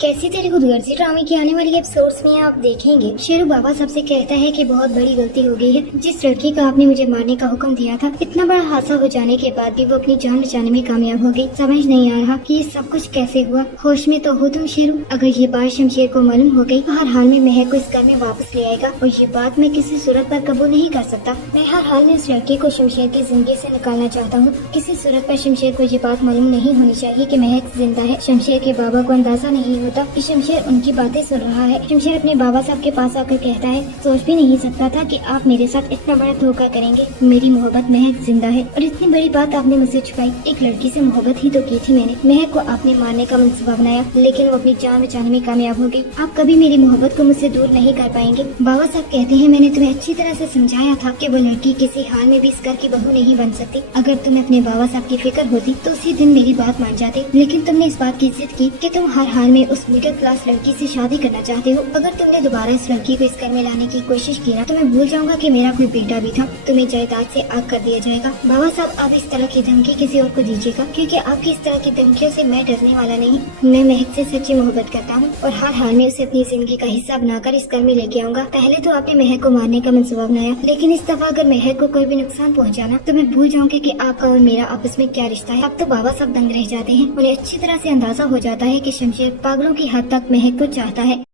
कैसी तेरी खुदगर्जी ड्रामे की आने वाली एपिसोड्स में आप देखेंगे। शेरू बाबा सबसे कहता है कि बहुत बड़ी गलती हो गई है। जिस लड़की को आपने मुझे मारने का हुक्म दिया था, इतना बड़ा हादसा हो जाने के बाद भी वो अपनी जान बचाने में कामयाब हो गई। समझ नहीं आ रहा कि ये सब कुछ कैसे हुआ। होश में तो हो तुम शेरू। अगर ये बात शमशेर को मालूम हो गई तो हर हाल में महक को इस घर में वापस ले आएगा और ये बात मैं किसी सूरत पर कबूल नहीं कर सकता। मैं हर हाल में उस लड़की को शमशेर की जिंदगी से निकालना चाहता हूँ। किसी सूरत पर शमशेर को ये बात मालूम नहीं होनी चाहिए कि महक जिंदा है। शमशेर के बाबा को अंदाजा नहीं होता कि शमशेर उनकी बातें सुन रहा है। शमशेर अपने बाबा साहब के पास आकर कहता है, सोच भी नहीं सकता था कि आप मेरे साथ इतना बड़ा धोखा करेंगे। मेरी मोहब्बत महक जिंदा है और इतनी बड़ी बात आपने मुझसे छुपाई। एक लड़की से मोहब्बत ही तो की थी मैंने। महक को आपने मारने का मंसूबा बनाया, लेकिन वो अपनी जान बचाने में कामयाब हो गई। आप कभी मेरी मोहब्बत को मुझसे दूर नहीं कर पाएंगे। बाबा साहब कहते हैं, मैंने तुम्हें अच्छी तरह से समझाया था कि वो लड़की किसी हाल में भी इस घर की बहू नहीं बन सकती। अगर तुम्हें अपने बाबा साहब की फिक्र होती तो उसी दिन मेरी बात मान जाते, लेकिन तुमने इस बात की जिद की कि तुम हर हाल में उस मिडिल क्लास लड़की से शादी करना चाहते हो। अगर तुमने दोबारा इस लड़की को इस घर में लाने की कोशिश की ना, तो मैं भूल जाऊंगा कि मेरा कोई बेटा भी था। तुम्हें जायदाद से आग कर दिया जाएगा। बाबा साहब, आप इस तरह की धमकी किसी और को दीजिएगा, क्योंकि आपकी इस तरह की धमकियों से मैं डरने वाला नहीं। मैं महक से सच्ची मोहब्बत करता हूँ और हर हाल में उसे अपनी जिंदगी का हिस्सा बनाकर इस घर में लेके आऊंगा। पहले तो आपने महक को मारने का मंसूबा बनाया, लेकिन इस दफा अगर महक को कोई भी नुकसान पहुँचाना तो मैं भूल जाऊंगी कि आपका और मेरा आपस में क्या रिश्ता है। अब तो बाबा साहब दंग रह जाते हैं। उन्हें अच्छी तरह से अंदाजा हो जाता है कि शमशेर पागलों की हद तक महक को चाहता है।